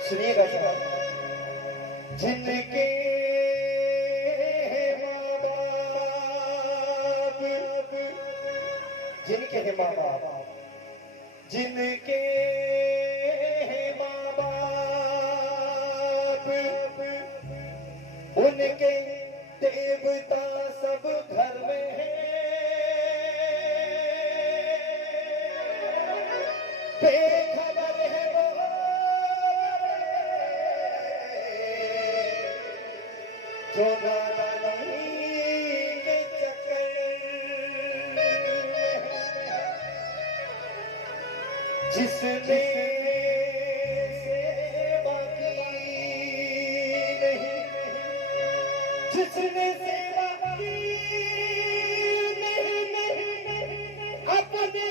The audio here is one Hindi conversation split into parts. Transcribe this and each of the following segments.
सुनिएगा जरा। जिनके जिनके माँ बाप जिनके माँ बाप उनके देवता सब घर में है। बेखबर है वो जो नादानी के चक्कर जिसने सेवा की नहीं, जिसने सेवा की नहीं, अपने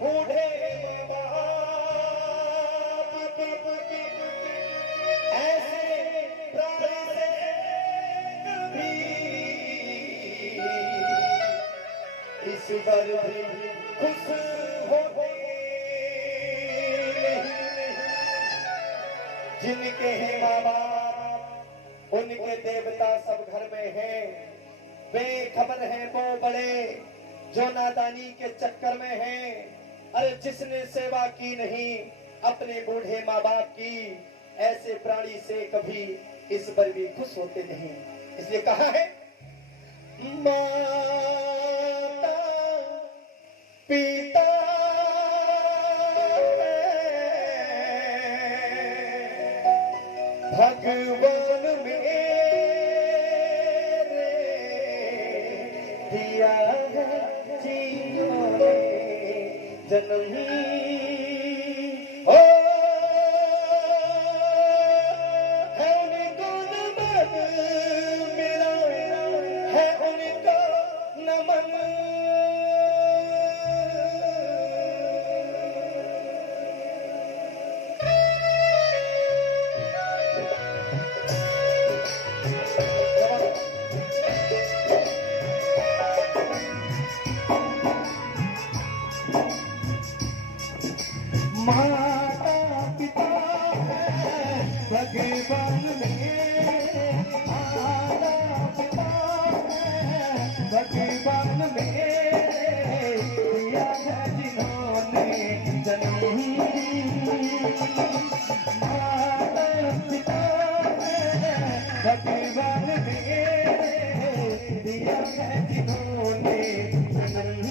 बूढ़े माँ बाप ऐसे प्राणी से कभी इस पर भी खुश होते जिनके हैं माँ बाप उनके देवता सब घर में हैं। बेखबर हैं वो बड़े जो नादानी के चक्कर में हैं। अरे जिसने सेवा की नहीं अपने बूढ़े माँ बाप की, ऐसे प्राणी से कभी इस पर भी खुश होते नहीं। इसलिए कहा है माता पिता भगवान मेरे दिया है जिन्होंने जन्म ओ है उनको नमन मेरा है उनको नमन। माता पिता है भगवान मेरे, माता पिता है भगवान मेरे दिया है जिन्होंने जन्म। माता पिता है भगवान मेरे दिया है जिन्होंने जन्म।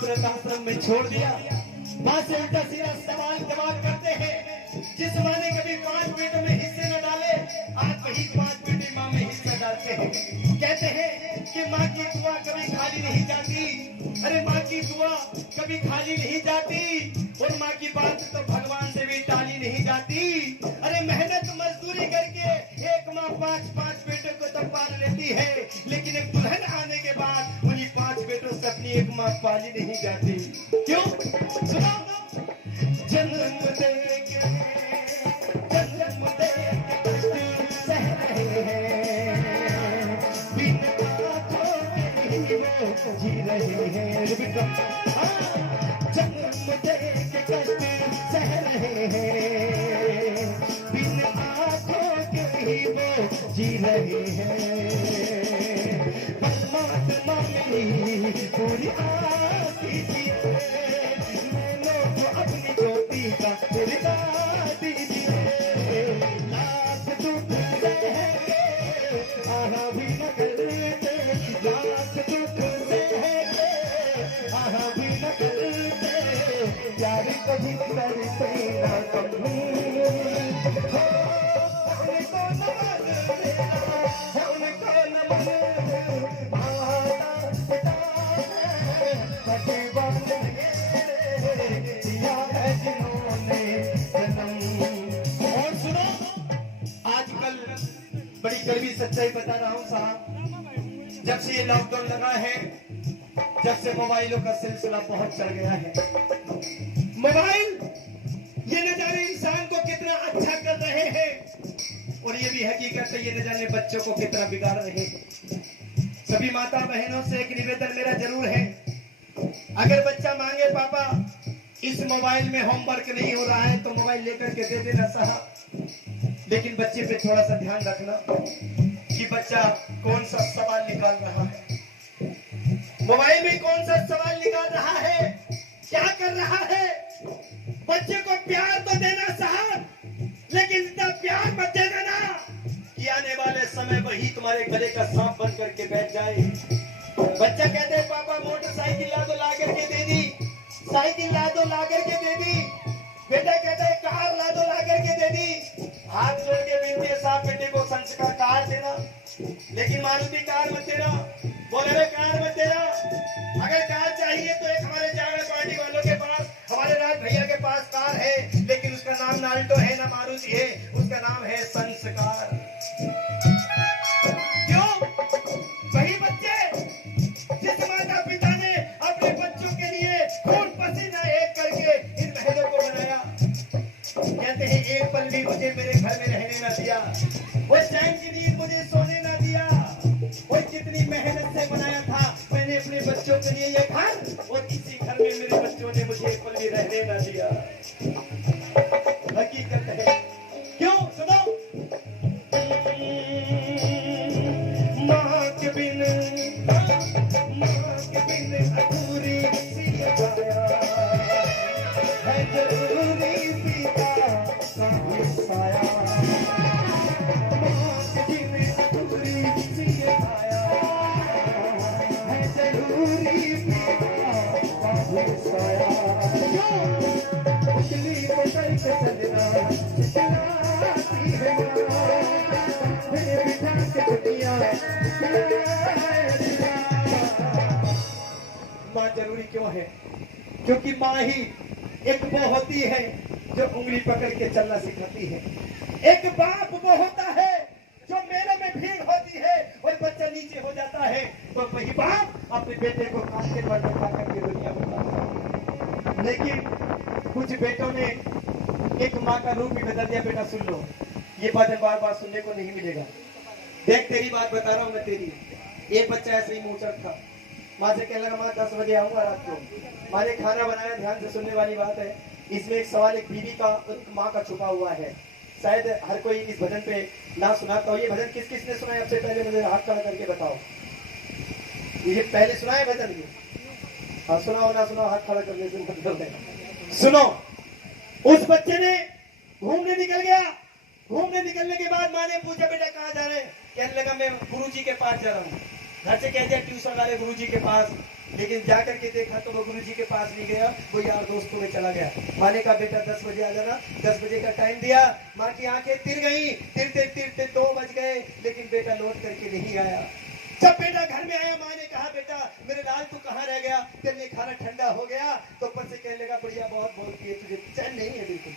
वृद्धाश्रम में छोड़ दिया। माँ से उल्टा सीधा सवाल जवाब करते हैं। जिस माँ ने कभी 5 बेटों में हिस्से न डाले, आज वही 5 बेटे माँ में हिस्सा डालते हैं। कहते हैं कि माँ की दुआ कभी खाली नहीं जाती। अरे माँ की दुआ कभी खाली नहीं जाती और माँ की बात तो भगवान से भी टाली नहीं जाती। अरे मेहनत मजदूरी करके एक माँ 5 बेटों को तो पाल लेती है, लेकिन एक दुल्हन आने के बाद उन्हीं 5 बेटों से अपनी एक माँ पाली नहीं जाती। क्यों? सुनो, जन्म दे के कष्ट सह रहे हैं, बिन आँखों में ही वो जी रहे हैं। जन्म दे के कष्ट सह रहे हैं, बिन आँखों के ही वो जी रहे हैं। ना कम उनको नमन मेरा उनको नमन माता पिता भगवान दिया है जिन्होंने जन्म। और सुनो, आजकल बड़ी कड़वी सच्चाई बता रहा हूँ साहब, जब से ये लॉकडाउन लगा है, जब से मोबाइलों का सिलसिला बहुत चढ़ गया है। मोबाइल ये न जाने इंसान को कितना अच्छा कर रहे हैं, और ये भी हकीकत है ये न जाने बच्चों को कितना बिगाड़ रहे हैं। सभी माता बहनों से एक निवेदन मेरा जरूर है, अगर बच्चा मांगे पापा इस मोबाइल में होमवर्क नहीं हो रहा है तो मोबाइल लेकर के दे देना साहब, लेकिन बच्चे पे थोड़ा सा ध्यान रखना कि बच्चा कौन सा सवाल निकाल रहा है, मोबाइल में कौन सा सवाल निकाल रहा है, क्या कर रहा है। बच्चे को प्यार तो देना साहब, लेकिन इतना प्यार मत देना ना कि आने वाले समय वही तुम्हारे गले का सांप बन करके बैठ जाए। बच्चा कहते हैं पापा मोटरसाइकिल ला दो ला करके दे दी, साइकिल ला दो ला करके दे दी, बेटा कहता है कार ला दो ला करके दे दी। हाथ जोड़ के विनती है साहब बेटे को संस्कार कार देना, लेकिन मारुति कार मत देना, बोले रे कार मत देना। अगर कार चाहिए तो एक हमारे जागरण पार्टी वालों के पास, हमारे राज भैया के पास कार है, लेकिन उसका नाम नाल्टो है ना मारुति है, उसका नाम है संस्कार। क्यों? वही बच्चे जिस माता पिता ने अपने बच्चों के लिए खून पसीना एक करके इन महलों को बनाया, कहते हैं एक पल भी मुझे मेरे घर में रहने न दिया, वो चैन की नींद मुझे सोने न दिया, वो कितनी मेहनत से बनाया था मैंने अपने बच्चों के लिए ये घर, और इसी घर में मेरे बच्चों ने मुझे एक पल भी रहने न दिया। हकीकत है। क्यों? सुनो, माँ के बिन अधूरी सी गाया है जरूरी सीता का साया, माँ के बिन अधूरी सी गाया है जरूरी सीता का साया। उछली पकड़ के चलना चिल्लाती है फिर बिठा के दुनिया। माँ जरूरी क्यों है? क्योंकि माँ ही एक वो होती है जो उंगली पकड़ के चलना सिखाती है, एक बाप वो होता है जो मेले में भीड़ होती है और बच्चा नीचे हो जाता है तो वही बाप अपने बेटे को कांटे पर बैठा करके दुनिया बताता है। लेकिन कुछ बेटों ने एक माँ का रूप ही बदल दिया। बेटा सुन लो, ये बात बार बार सुनने को नहीं मिलेगा। देख तेरी बात बता रहा हूँ मैं तेरी। एक बच्चा ऐसे ही मुंह था, माँ से कहने लगा माँ 10 बजे आऊंगा रात को। माँ ने खाना बनाया, ध्यान से सुनने वाली बात है। इसमें एक सवाल एक बीवी का एक माँ का छुपा हुआ है। शायद हर कोई इस भजन पे ना सुनाता हो। ये भजन किस किस ने सुना है? सबसे पहले मुझे हाथ खड़ा करके बताओ। ये पहले सुना है भजन? ये हाँ, सुना हो ना सुना हाथ खड़ा करने से मतलब है। सुनो, उस बच्चे ने घूमने निकल गया। घूमने निकलने के बाद माँ ने पूछा बेटा कहाँ जा रहे हैं? कहने लगा मैं गुरुजी के पास जा रहा हूँ। घर से कह दिया ट्यूशन वाले गुरुजी के पास, लेकिन जाकर के देखा तो वो गुरुजी के पास नहीं गया, वो यार दोस्तों में चला गया। माँ ने कहा बेटा 10 बजे आ जाना। 10 बजे का टाइम दिया। माँ की आंखें तिर गई, तिरते 2 बज गए, लेकिन बेटा लौट करके नहीं आया। जब बेटा घर में आया, माँ ने कहा बेटा मेरे लाल तू कहाँ रह गया? तेरे लिए खाना ठंडा हो गया। तो ऊपर से कहने लगा बढ़िया बहुत बोलती है, तुझे चैन नहीं है बिल्कुल।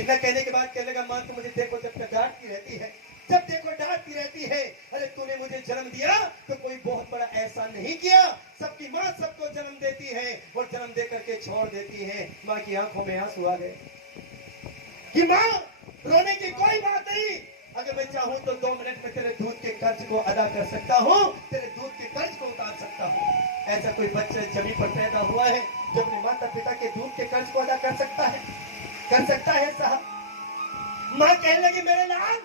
इतना कहने के बाद कहने लगा माँ तो मुझे देखो जब तक डांटती रहती है, जब देखो डांटती रहती है। अरे तूने मुझे जन्म दिया तो कोई बहुत बड़ा एहसान नहीं किया। सबकी माँ सबको जन्म देती है और जन्म दे करके छोड़ देती है। माँ की आंखों में आंसू आ गए कि माँ रोने की कोई बात नहीं, अगर मैं चाहूँ तो 2 मिनट में तेरे दूध के कर्ज को अदा कर सकता हूँ, तेरे दूध के कर्ज को उतार सकता हूँ। ऐसा कोई बच्चा जमीन पर पैदा हुआ है जो अपने माता पिता के दूध के कर्ज को अदा कर सकता है? कर सकता है साहब? माँ कहने लगी मेरे लाल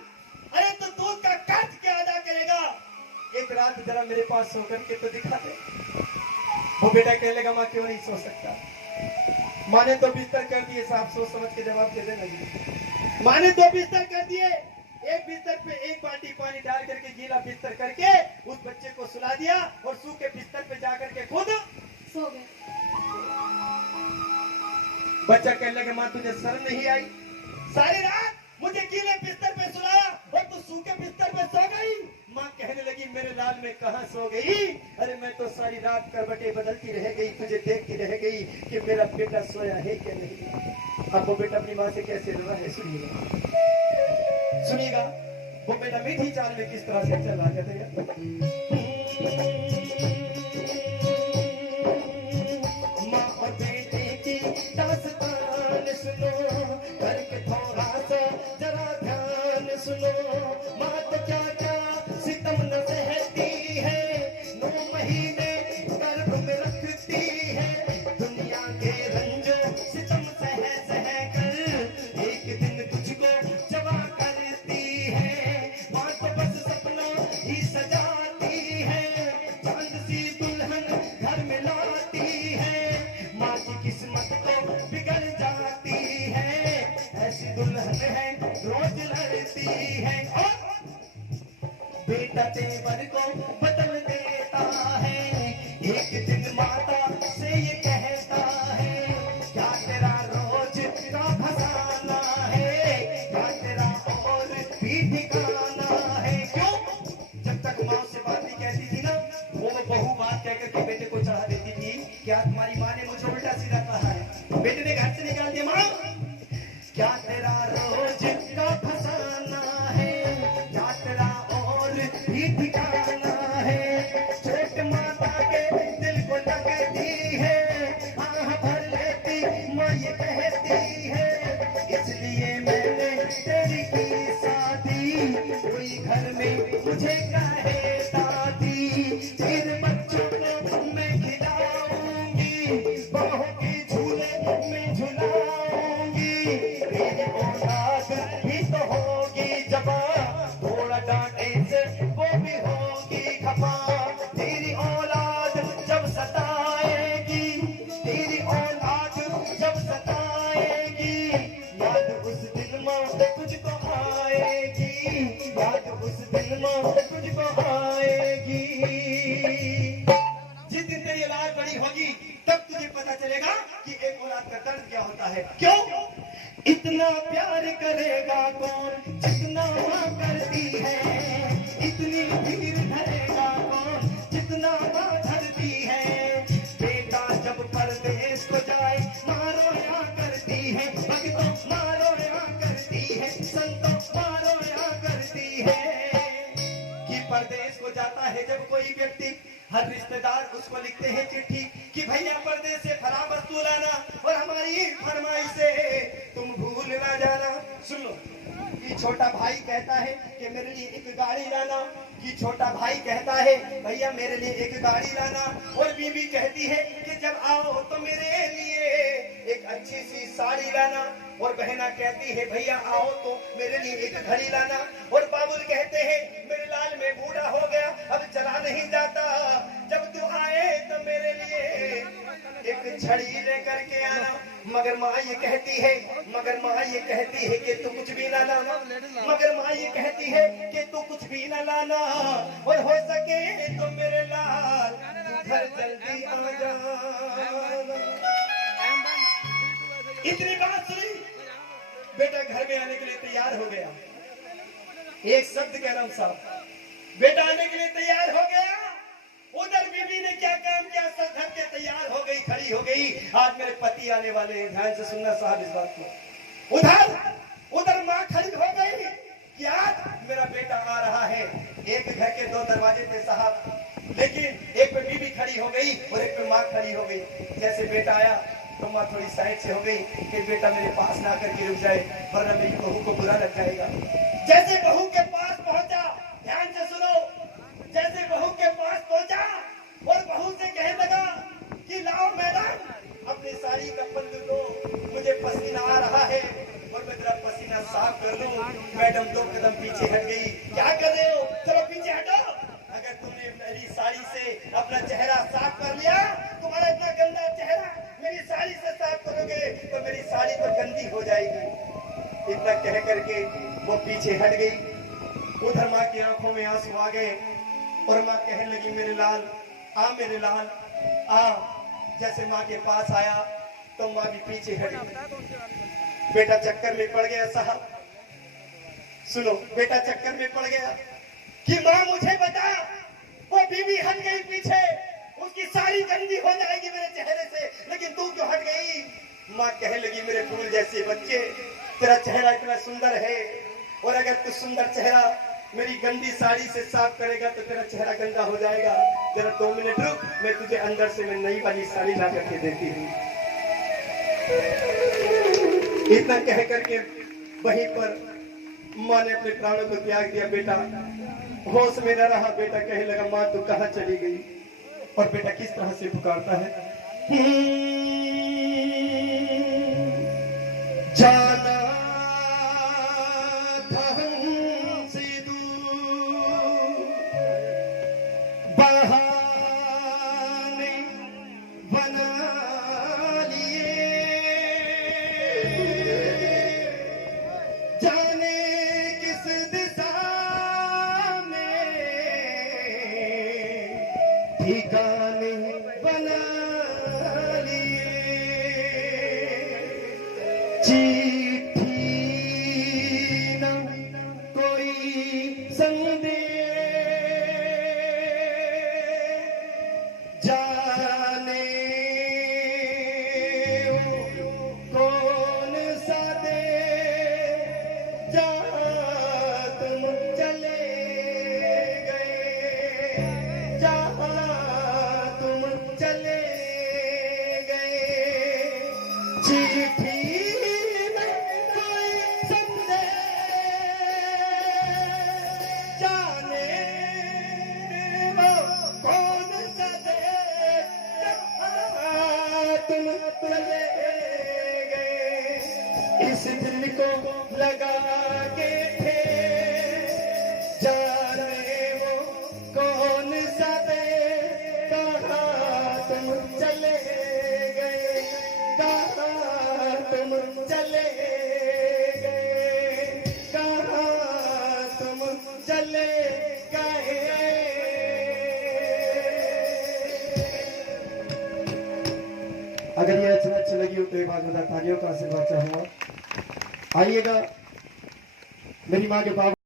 अरे तो दूध का कर्ज क्या अदा करेगा? एक रात जरा मेरे पास सो करके तो दिखा दे। वो बेटा कहने लगा माँ क्यों नहीं सो सकता? माँ ने तो बिस्तर कर दिए साहब, सोच समझ के जवाब दे देना। माँ ने 2 बिस्तर कर दिए। एक बिस्तर पे 1 बाल्टी पानी डाल करके गीला बिस्तर करके उस बच्चे को सुला दिया और सूखे बिस्तर पे जाकर के खुद सो गए। बच्चा कहने लगे माँ तुझे शर्म नहीं आई? सारी रात मुझे गीले बिस्तर पे सुलाया और तू सूखे बिस्तर पे सो गई। माँ कहने लगी मेरे लाल में कहाँ सो गई? अरे मैं तो सारी रात करवटें बदलती रह गई, तुझे देखती रह गई कि मेरा बेटा सोया है कि नहीं। अब वो बेटा अपनी माँ से कैसे रोया है सुनिएगा, सुनिएगा वो बेटा मीठी चाल में किस तरह से चल रहा है। माँ और बेटे की दास्तान सुनो, करके थोड़ा सा जरा ध्यान सुनो। माँ तो क्या क्या सितम न सहती है, 9 महीने गर्भ में रखती है। दुनिया के रंज सितम सह सह कर एक दिन तुझको जवा करती है। माँ तो बस सपना ही सजाती है, चांद सी दुल्हन घर में लाती है। माँ की किस्मत तो बिगड़ जाती है, ऐसी दुल्हन है रोज लड़ती है। और बेटा तेवर को बदल देता है, एक दिन माता से ये कहता है, क्या तेरा रोज का फसाना है, क्या तेरा और भी ठिकाना है। क्यों? जब तक माँ से बात नहीं कहती थी ना, वो बहू बात कहकर के बेटे को चढ़ा देती थी। क्या तुम्हारी माँ ने मुझे उल्टा सीधा कहा है? बेटे ने घर से निकाल दिया, माँ क्या तेरा रोज का फसाना है, क्या तेरा और भी ठिकाना है। छोट माता के दिल को लगती है, आह भर लेती माँ ये कहती है, इसलिए मैंने तेरी की शादी, कोई घर में मुझे कहे दादी। तेरे बच्चों को मैं खिलाऊंगी, बाहों के झूले में झुलाऊंगी। तेरी औलाद भी तो होगी जबा, थोड़ा डांटे से वो भी होगी खपा। तेरी औलाद जब सताएगी, तेरी औलाद जब सताएगी, याद उस दिन माँ तुझको आएगी, याद उस दिन माँ तुझको आएगी। जिस दिन तेरी औलाद बड़ी होगी तब तुझे पता चलेगा कि एक औलाद का दर्द क्या होता है। क्यों? इतना प्यार करेगा कौन जितना माँ करती है, इतनी भीड़ धरेगा कौन जितना माँ धरती है। बेटा जब परदेश को जाए माँ रोया करती है, भक्तों माँ रोया करती है, संतों माँ रोया करती है। कि परदेश को जाता है जब कोई व्यक्ति, हर रिश्तेदार उसको लिखते हैं चिट्ठी कि भैया परदेश से खराब वस्तु लाना और हमारी फरमाइश से तुम भूल ना जाना। सुन लो, कि छोटा भाई कहता है कि मेरे लिए एक गाड़ी लाना, कि छोटा भाई कहता है भैया मेरे लिए एक गाड़ी लाना, और बीवी कहती है कि जब आओ तो मेरे लिए एक अच्छी सी साड़ी लाना, और बहना कहती है भैया आओ तो मेरे लिए एक घड़ी लाना, और बाबुल कहते हैं मेरे लाल में बूढ़ा हो गया अब चला नहीं जाता, जब तू आए तो मेरे लिए एक छड़ी लेकर के आना। मगर माँ ये कहती है, मगर माँ ये कहती है कि तू कुछ भी ना लाना, मगर माँ ये कहती है कि तू कुछ भी ना लाना, और हो सके तो मेरे लाल घर जल्दी आ जा। इतनी बात सुनी, बेटा घर में आने के लिए तैयार हो गया। एक शब्द कह रहा हूं साहब, बेटा आने के लिए तैयार हो गया। उधर बीबी ने क्या काम किया, सब घर के तैयार हो गई, खड़ी हो गई। आज मेरे पति आने वाले हैं, ध्यान से सुनना साहब इस बात को। उधर माँ खड़ी हो गई कि आज मेरा बेटा आ रहा है। एक घर के 2 दरवाजे थे साहब, लेकिन एक पे बीबी खड़ी हो गई और एक पे माँ खड़ी हो गई। जैसे बेटा आया तो माँ थोड़ी साइड से हो गई कि बेटा मेरे पास ना करके रुक जाए, वरना मेरी बहू को बुरा लग जाएगा। जैसे बहू के पास पहुंचा, ध्यान से सुनो, जैसे बहू के पास पहुंचा और बहू से कहने लगा कि लाओ मैडम अपनी साड़ी का पल्लू लो, मुझे पसीना आ रहा है और मैं जरा पसीना साफ कर लूं। मैडम 2 कदम पीछे हट गई। क्या कर रहे हो, चलो पीछे हटो। अगर तुमने मेरी साड़ी से अपना चेहरा साफ कर लिया, तुम्हारा इतना गंदा चेहरा मेरी साड़ी से साफ करोगे तो मेरी साड़ी तो गंदी हो जाएगी। इतना कह करके वो पीछे हट गई। उधर माँ की आंखों में आंसू आ गए और माँ कहने लगी मेरे लाल आ, मेरे लाल आ। जैसे माँ के पास आया तो माँ भी पीछे हटी। बेटा चक्कर में पड़ गया साहब, सुनो, बेटा चक्कर में पड़ गया कि माँ मुझे बता। वो बीवी हट गई पीछे, उसकी साड़ी गंदी हो जाएगी मेरे चेहरे से, लेकिन तू क्यों हट गई? माँ कहने लगी, मेरे फूल जैसे बच्चे, तेरा चेहरा इतना सुंदर है, और अगर तू सुंदर चेहरा मेरी गंदी साड़ी से साफ करेगा तो तेरा चेहरा गंदा हो जाएगा। जरा 2 मिनट रुक, मैं तुझे अंदर से मैं नई वाली साड़ी ला करके देती हूँ। इतना कह करके वहीं पर माँ ने अपने प्राणों को त्याग दिया। बेटा होश में न रहा, बेटा कहने लगा, माँ तू कहाँ चली गई? और बेटा किस तरह से पुकारता है, जाना था हमसे दूर, बहाने बना लिए, जाने किस दिशा में ठिकाने बना लिए। चिट्ठी न कोई संदेश, जाने कौन सा दे, जहाँ तुम चले गए, जहाँ तुम चले गए। चिट्ठी में कोई संदेश, जाने वो कौन सा देश, जहाँ तुम चले गए। इस दिल को लगा के थे, जाने वो कौन सा देश, कहाँ तुम चले गए, कहाँ तुम चले गए, कहाँ तुम चले गए। अगर ये अच्छी लगी हो तो एक बात बता, तालियों का आशीर्वाद चाहूंगा। आइएगा मेरी माँ के पास।